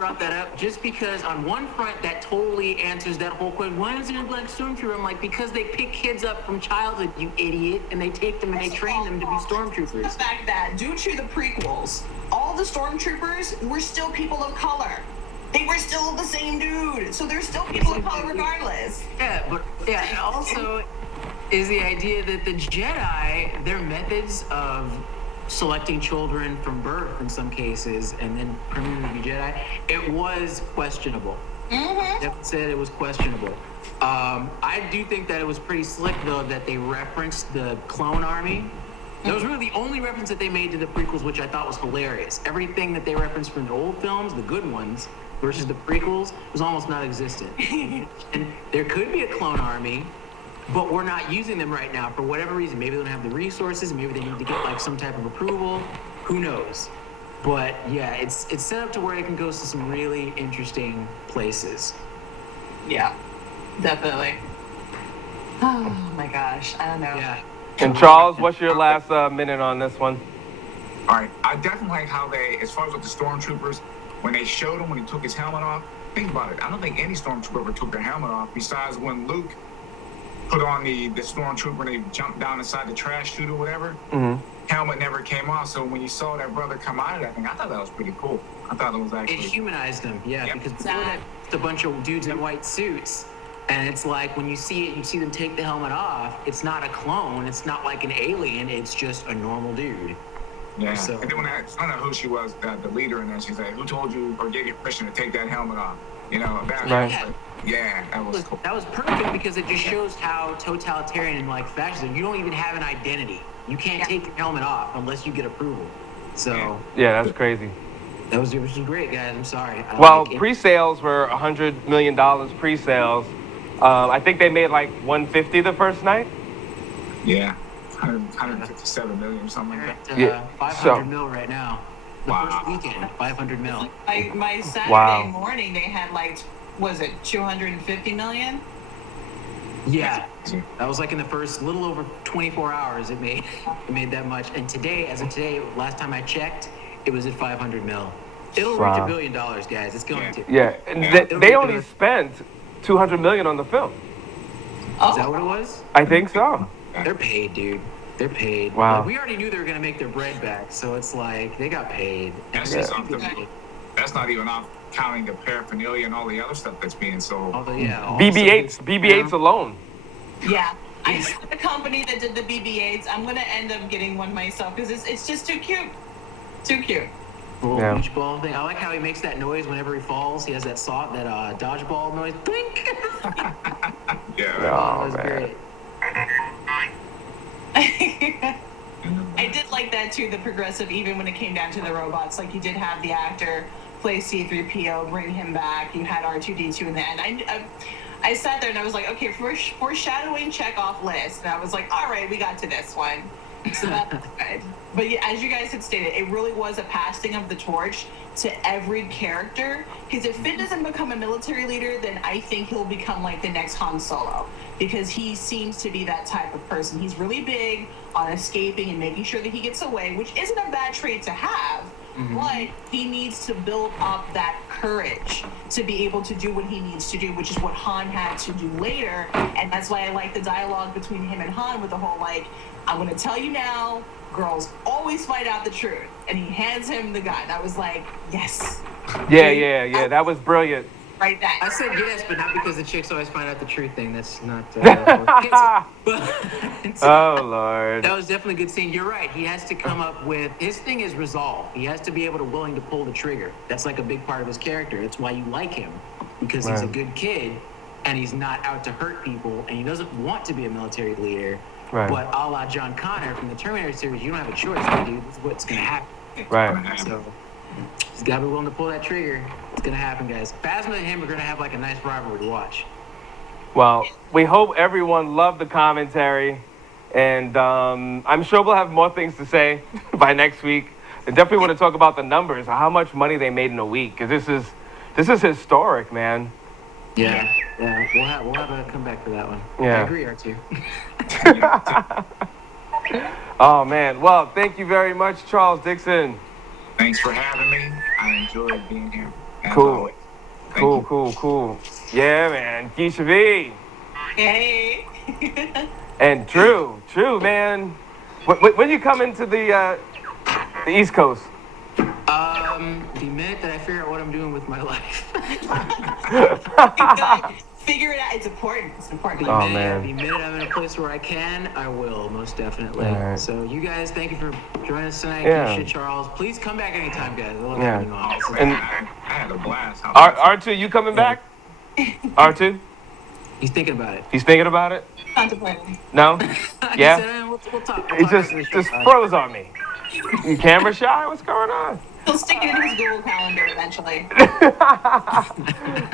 brought that up just because on one front that totally answers that whole question. Why is there a black stormtrooper? I'm like, because they pick kids up from childhood, you idiot, and they take them and they train them to be stormtroopers. The fact that due to the prequels, all the stormtroopers were still people of color. They were still the same dude, so they're still people of color regardless. Yeah, but and also is the idea that the Jedi, their methods of selecting children from birth in some cases and then permitting them to be Jedi, it was questionable. They said it was questionable. I do think that it was pretty slick, though, that they referenced the clone army. That was really the only reference that they made to the prequels, which I thought was hilarious. Everything that they referenced from the old films, the good ones, versus the prequels, was almost non-existent. And there could be a clone army, but we're not using them right now for whatever reason. Maybe they don't have the resources. Maybe they need to get like some type of approval. Who knows? But yeah, it's set up to where it can go to some really interesting places. Yeah, definitely. Oh my gosh, I don't know. Yeah. And Charles, what's your last minute on this one? All right, I definitely like how they, as far as with the stormtroopers, when they showed him when he took his helmet off. Think about it. I don't think any stormtrooper ever took their helmet off besides when Luke put on the stormtrooper and they jumped down inside the trash chute or whatever. Helmet never came off. So when you saw that brother come out of that thing, I thought that was pretty cool. I thought it was actually... It humanized him, yeah. Because before that, it's a bunch of dudes in white suits. And it's like, when you see it, you see them take the helmet off. It's not a clone. It's not like an alien. It's just a normal dude. Yeah. So, and then when I don't know who she was, the leader, and then she's like, who told you or gave you permission to take that helmet off? You know, that Right. Yeah, that was cool. That was perfect because it just shows how totalitarian and like fascism. You don't even have an identity. You can't take your helmet off unless you get approval. So Yeah, that's crazy. it was great, guys. I'm sorry. Well, pre-sales were $100 million pre-sales. I think they made like 150 the first night. Yeah, 157 million or something like that. Yeah, 500 mil right now. The Wow. first weekend, 500 mil. My Saturday Wow. morning, they had like, was it 250 million? Yeah, that was like in the first little over 24 hours. It made that much. And today, as of today, last time I checked, it was at 500 mil. It'll reach $1 billion, guys. It's going to. Yeah, and they only spent $200 million on the film. Is that what it was? I think so. They're paid, dude. They're paid. Wow. Like, we already knew they were gonna make their bread back, so it's like they got paid. That's just something. That's not even off counting the paraphernalia and all the other stuff that's being sold. All the BB-8s alone. Yeah. I saw the company that did the BB-8s. I'm going to end up getting one myself because it's just too cute. Too cute. The little beach ball thing. I like how he makes that noise whenever he falls. He has that dodgeball noise. Blink. Yeah. That was great. I did like that too, the progressive, even when it came down to the robots. Like, you did have the actor play C-3PO, bring him back. You had R2-D2 in the end. I sat there and I was like, okay, foreshadowing, check off list. And I was like, all right, we got to this one. So that's good. But yeah, as you guys had stated, it really was a passing of the torch to every character. Because if Finn doesn't become a military leader, then I think he'll become like the next Han Solo. Because he seems to be that type of person. He's really big on escaping and making sure that he gets away, which isn't a bad trait to have. But he needs to build up that courage to be able to do what he needs to do, which is what Han had to do later. And that's why I like the dialogue between him and Han with the whole, like, I'm going to tell you now, girls always find out the truth. And he hands him the gun. I was like, yes. Yeah. That was brilliant. Right then. I said yes, but not because the chicks always find out the truth thing. That's not. Oh, Lord. That was definitely a good scene. You're right. He has to come up with, his thing is resolve. He has to be able to willing to pull the trigger. That's like a big part of his character. That's why you like him, because he's a good kid and he's not out to hurt people and he doesn't want to be a military leader. Right. But a la John Connor from the Terminator series, you don't have a choice, dude. This is what's going to happen. Right. So he's got to be willing to pull that trigger. It's going to happen, guys. Phasma and him are going to have like a nice rivalry to watch. Well, we hope everyone loved the commentary. And I'm sure we'll have more things to say by next week. I definitely want to talk about the numbers, how much money they made in a week. Because this is historic, man. Yeah. We'll have a comeback for that one. Yeah. I agree, R2. Oh, man. Well, thank you very much, Charles Dixon. Thanks for having me. I enjoyed being here. As Cool. always. Thank you. Cool. Yeah, man. Geisha V. Hey. And Drew, man. When you come into the East Coast? The minute that I figure out what I'm doing with my life. Good. Figure it out. It's important. It's important. Oh, man. The minute I'm in a place where I can, I will, most definitely. All right. So you guys, thank you for joining us tonight. Yeah. Geisha, Charles, please come back anytime, guys. I love Yeah. having you on. Oh, And- man, I had a blast. How about R2, you coming back? R2? He's thinking about it. He's thinking about it? Contemplating. No? He Yeah? said, we'll talk. He just froze on me. You camera shy? What's going on? He'll stick it in his Google Calendar eventually.